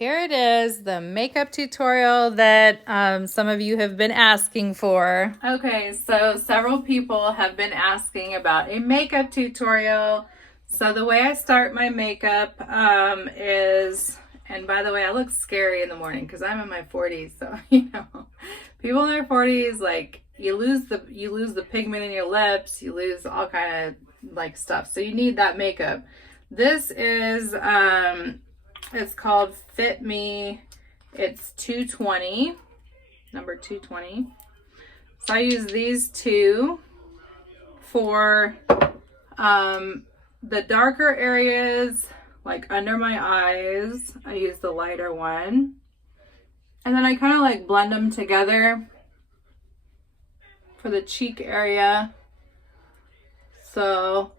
Here it is, the makeup tutorial that some of you have been asking for. Okay, so several people have been asking about a makeup tutorial. So the way I start my makeup is, and by the way, I look scary in the morning because I'm in my 40s. So, people in their 40s, like you lose the pigment in your lips, you lose all kind of like stuff. So you need that makeup. This is, it's called Fit Me. It's 220, number 220. So I use these two for the darker areas, like under my eyes. I use the lighter one. And then I kind of like blend them together for the cheek area. So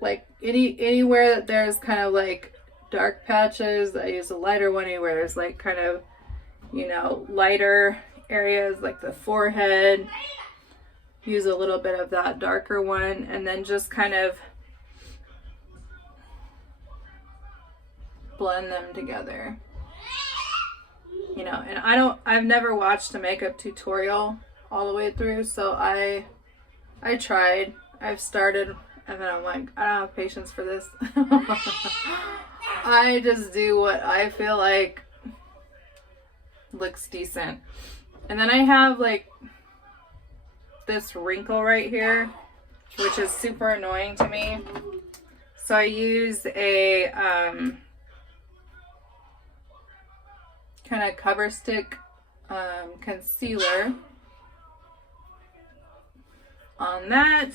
like anywhere that there's kind of like dark patches, I use a lighter one. Anywhere there's like kind of, lighter areas like the forehead, use a little bit of that darker one, and then just kind of blend them together. And I've never watched a makeup tutorial all the way through, so I tried, I've started, and then I'm like, I don't have patience for this. I just do what I feel like looks decent. And then I have like this wrinkle right here, which is super annoying to me. So I use a kind of cover stick concealer on that.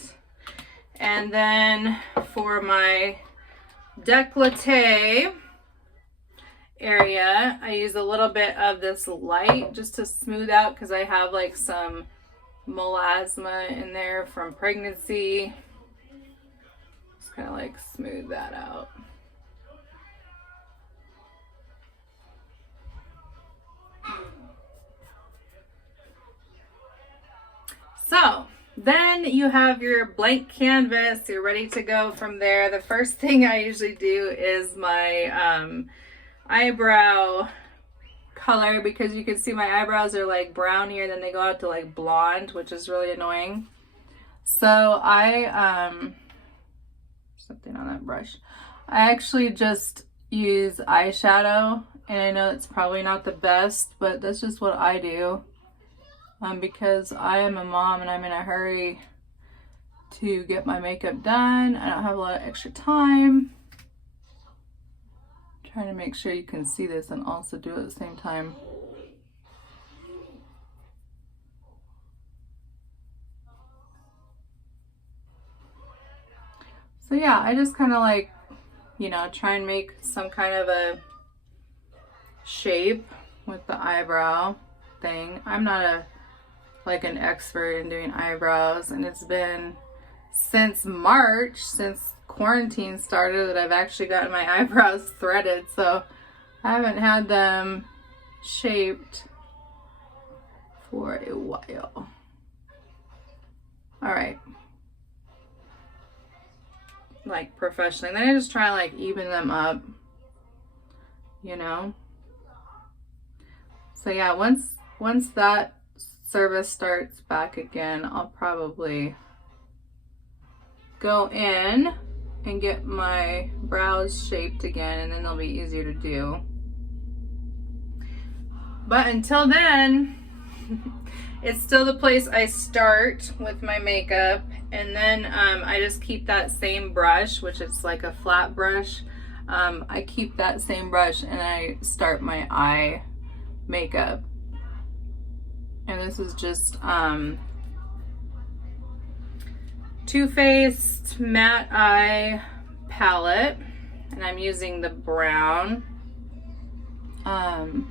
And then for my décolleté area, I use a little bit of this light just to smooth out because I have like some melasma in there from pregnancy. Just kind of like smooth that out. So then you have your blank canvas, you're ready to go from there. The first thing I usually do is my eyebrow color, because you can see my eyebrows are like brown here and then they go out to like blonde, which is really annoying. So something on that brush. I actually just use eyeshadow, and I know it's probably not the best, but that's just what I do. Because I am a mom and I'm in a hurry to get my makeup done. I don't have a lot of extra time. I'm trying to make sure you can see this and also do it at the same time. So yeah, I just kind of like, try and make some kind of a shape with the eyebrow thing. I'm not an expert in doing eyebrows, and it's been since March, since quarantine started, that I've actually gotten my eyebrows threaded, so I haven't had them shaped for a while. All right, like professionally, and then I just try to like even them up, So yeah, once that service starts back again, I'll probably go in and get my brows shaped again, and then they'll be easier to do. But until then, it's still the place I start with my makeup, and then I just keep that same brush, which is like a flat brush. I keep that same brush and I start my eye makeup. And this is just Too Faced Matte Eye Palette, and I'm using the brown. And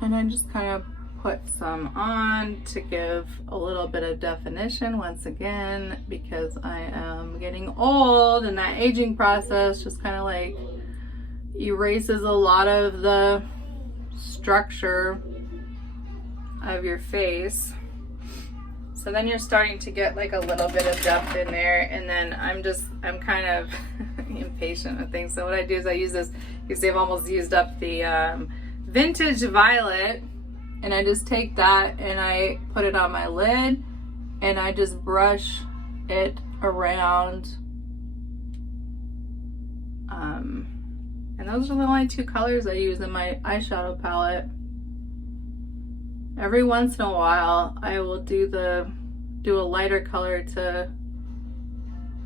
I just kind of put some on to give a little bit of definition once again, because I am getting old and that aging process just kind of like erases a lot of the structure of your face. So then you're starting to get like a little bit of depth in there, and then I'm kind of impatient with things. So what I do is I use this, you see I've almost used up the Vintage Violet, and I just take that and I put it on my lid and I just brush it around. And those are the only two colors I use in my eyeshadow palette. Every once in a while I will do a lighter color to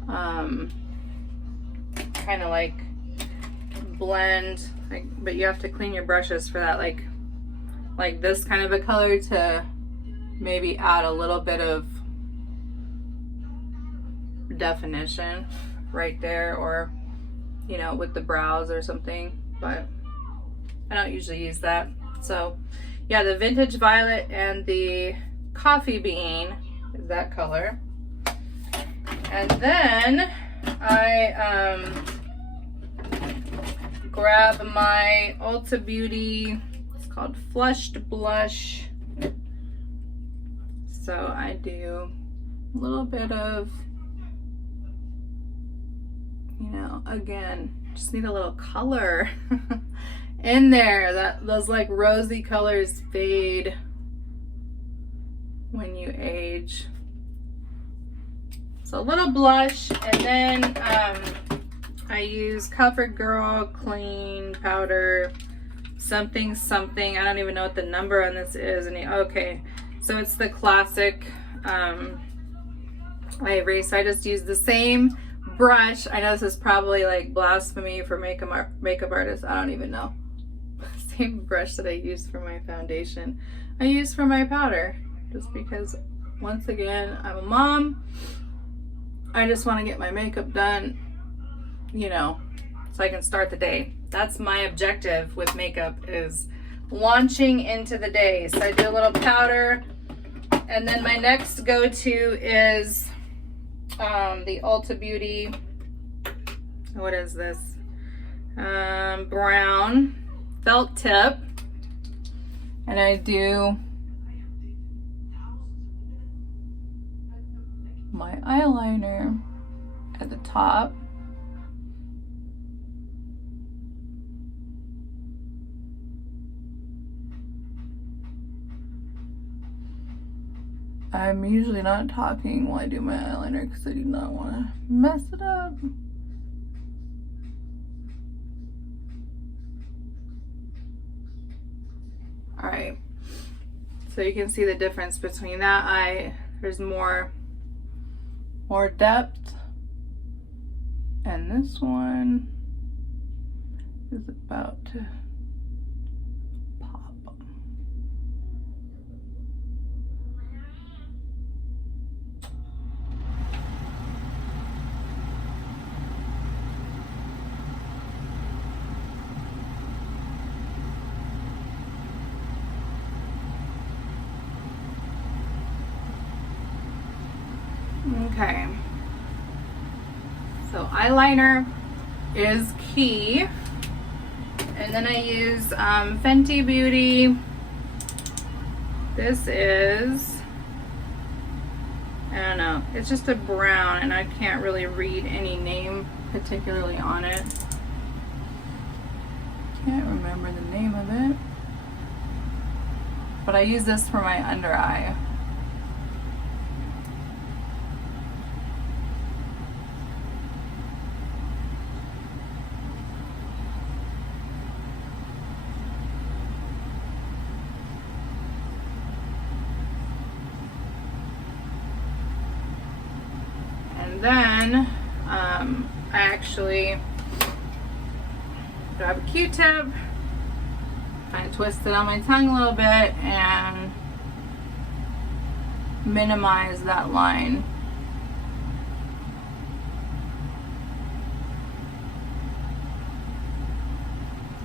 kind of like blend, but you have to clean your brushes for that, like this kind of a color to maybe add a little bit of definition right there, or you know, with the brows or something, but I don't usually use that. So yeah, the Vintage Violet and the Coffee Bean is that color. And then I grab my Ulta Beauty, it's called Flushed Blush. So I do a little bit of, you know, again, just need a little color in there. Those like rosy colors fade when you age. So a little blush, and then I use CoverGirl Clean Powder something. I don't even know what the number on this is. Okay, so it's the classic ivory. So I just use the same brush. I know this is probably like blasphemy for makeup artists. I don't even know. Same brush that I use for my foundation, I use for my powder, just because once again, I'm a mom. I just want to get my makeup done, you know, so I can start the day. That's my objective with makeup, is launching into the day. So I do a little powder, and then my next go-to is the Ulta Beauty, what is this? Brown felt tip, and I do my eyeliner at the top. I'm usually not talking while I do my eyeliner because I do not want to mess it up. All right, so you can see the difference between that eye. There's more depth, and this one is about to pop. Okay, so eyeliner is key, and then I use Fenty Beauty. This is, I don't know, it's just a brown, and I can't really read any name particularly on it. Can't remember the name of it, but I use this for my under eye. Then I actually grab a Q-tip, kind of twist it on my tongue a little bit, and minimize that line.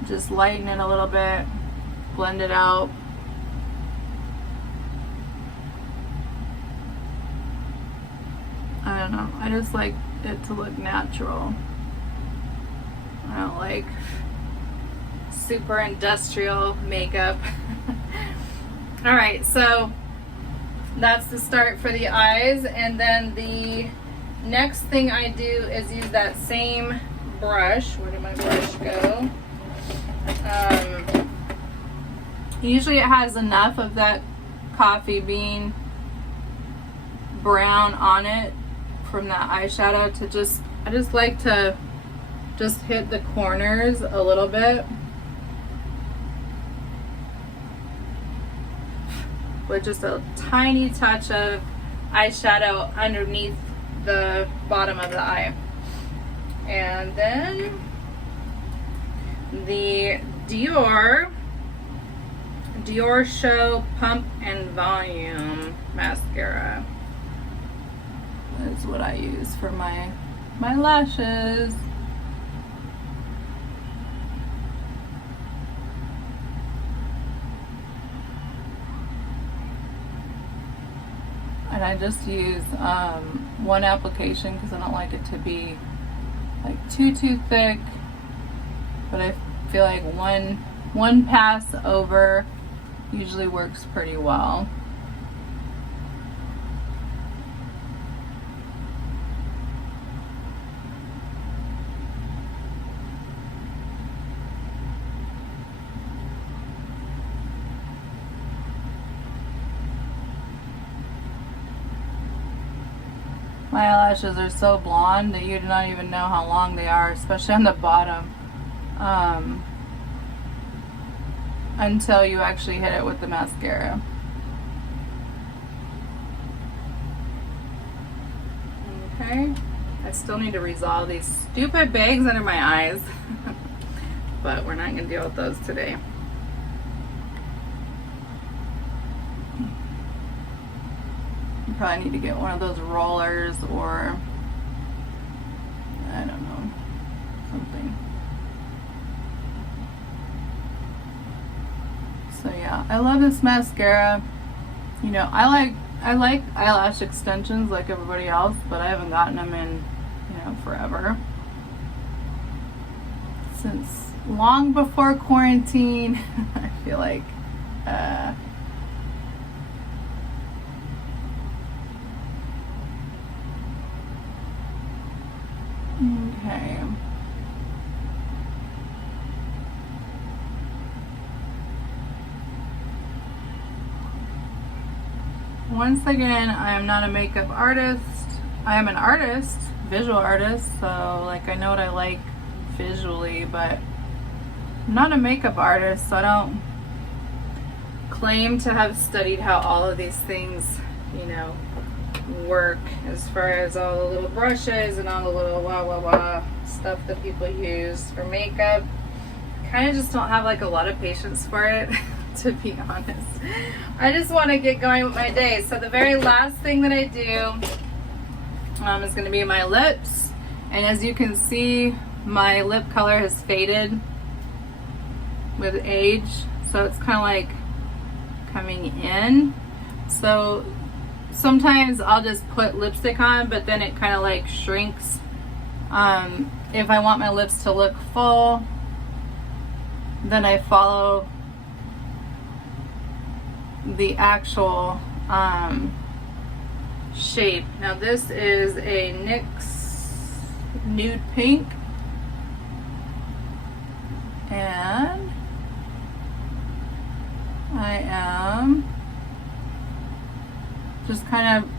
Just lighten it a little bit, blend it out. I don't know, I just like it to look natural. I don't like super industrial makeup. All right, so that's the start for the eyes, and then the next thing I do is use that same brush. Where did my brush go? Usually it has enough of that coffee bean brown on it from that eyeshadow to just, I just like to just hit the corners a little bit with just a tiny touch of eyeshadow underneath the bottom of the eye. And then the Dior Show Pump and Volume mascara is what I use for my lashes. And I just use one application because I don't like it to be like too thick, but I feel like one pass over usually works pretty well. My eyelashes are so blonde that you do not even know how long they are, especially on the bottom, until you actually hit it with the mascara. Okay, I still need to resolve these stupid bags under my eyes, but we're not going to deal with those today. Probably need to get one of those rollers or I don't know, something. So yeah, I love this mascara. You know, I like eyelash extensions like everybody else, but I haven't gotten them in, you know, forever. Since long before quarantine. I feel like okay. Once again, I am not a makeup artist. I am an artist, visual artist, so like I know what I like visually, but I'm not a makeup artist, so I don't claim to have studied how all of these things, you know, work as far as all the little brushes and all the little stuff that people use for makeup. Kind of just don't have like a lot of patience for it, to be honest. I just want to get going with my day. So the very last thing that I do is going to be my lips, and as you can see, my lip color has faded with age, so it's kind of like coming in. So sometimes I'll just put lipstick on, but then it kind of like shrinks. If I want my lips to look full, then I follow the actual shape. Now this is a NYX nude pink, and I am just kind of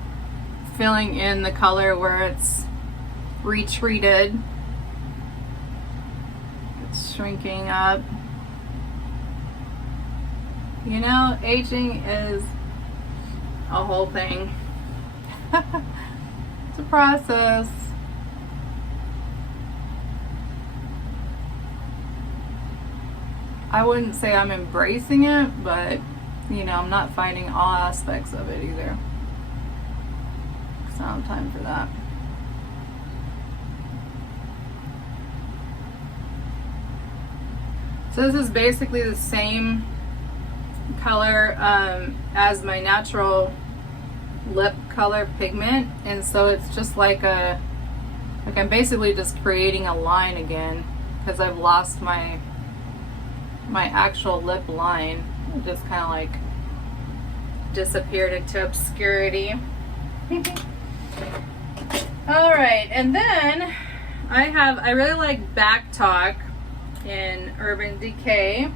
filling in the color where it's retreated. It's shrinking up. You know, aging is a whole thing. It's a process. I wouldn't say I'm embracing it, but you know, I'm not finding all aspects of it either. It's not time for that. So this is basically the same color as my natural lip color pigment, and so it's just like I'm basically just creating a line again because I've lost my actual lip line. It just kind of like disappeared into obscurity. All right, and then I really like Back Talk in Urban Decay.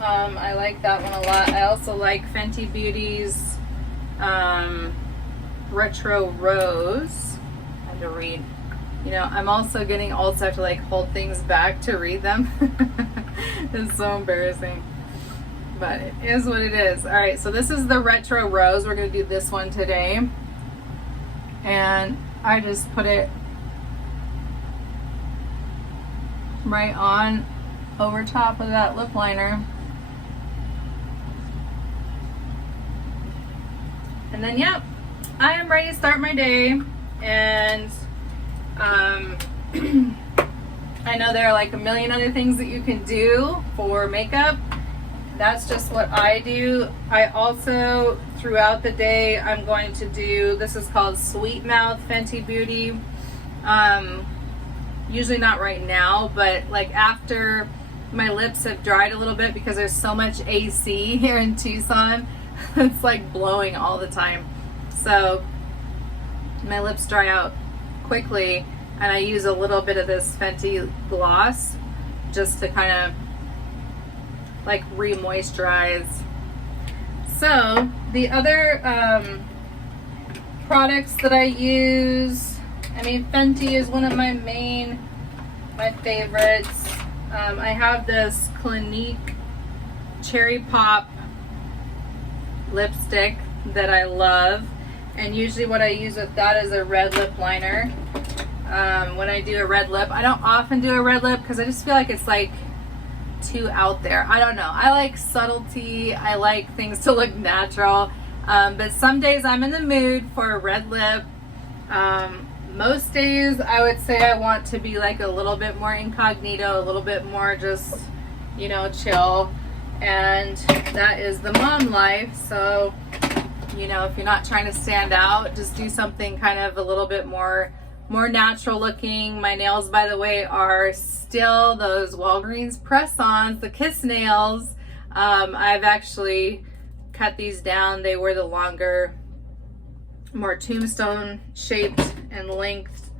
I like that one a lot. I also like Fenty Beauty's Retro Rose. I had to read. You know, I'm also getting old, so I have to like hold things back to read them. It's so embarrassing. But it is what it is. All right, so this is the Retro Rose. We're going to do this one today. And I just put it right on over top of that lip liner. And then, yep, I am ready to start my day. And I know there are like a million other things that you can do for makeup. That's just what I do. I also, throughout the day, I'm going to do, this is called Sweet Mouth Fenty Beauty. Usually not right now, but like after my lips have dried a little bit, because there's so much AC here in Tucson. It's like blowing all the time. So my lips dry out quickly, and I use a little bit of this Fenty gloss just to kind of like re-moisturize. So the other products that I use, I mean, Fenty is one of my favorites. I have this Clinique Cherry Pop lipstick that I love, and usually what I use with that is a red lip liner. When I do a red lip, I don't often do a red lip because I just feel like it's like too out there. I don't know. I like subtlety. I like things to look natural. But some days I'm in the mood for a red lip. Most days I would say I want to be like a little bit more incognito, a little bit more just, you know, chill. And that is the mom life. So, you know, if you're not trying to stand out, just do something kind of a little bit more natural looking. My nails, by the way, are still those Walgreens press-ons, the Kiss nails. I've actually cut these down. They were the longer, more tombstone shaped and length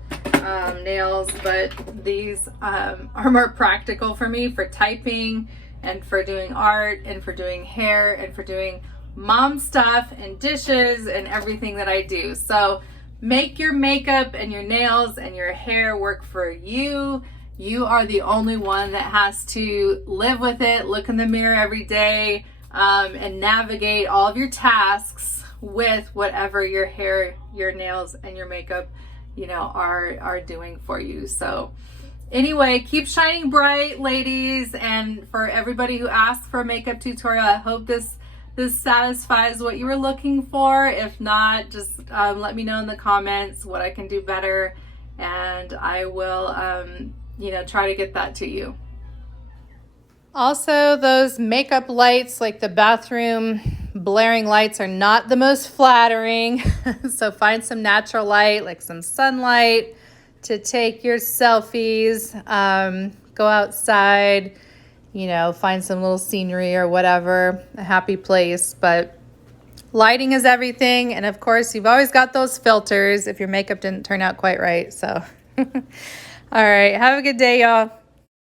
nails, but these are more practical for me for typing and for doing art and for doing hair and for doing mom stuff and dishes and everything that I do. So make your makeup and your nails and your hair work for you. You are the only one that has to live with it, look in the mirror every day, and navigate all of your tasks with whatever your hair, your nails, and your makeup, you know, are doing for you. So anyway, keep shining bright, ladies. And for everybody who asked for a makeup tutorial, I hope this satisfies what you were looking for. If not, just let me know in the comments what I can do better, and I will, you know, try to get that to you. Also, those makeup lights, like the bathroom blaring lights, are not the most flattering. So find some natural light, like some sunlight, to take your selfies. Go outside, you know, find some little scenery or whatever, a happy place. But lighting is everything. And of course, you've always got those filters if your makeup didn't turn out quite right. So, all right, have a good day, y'all.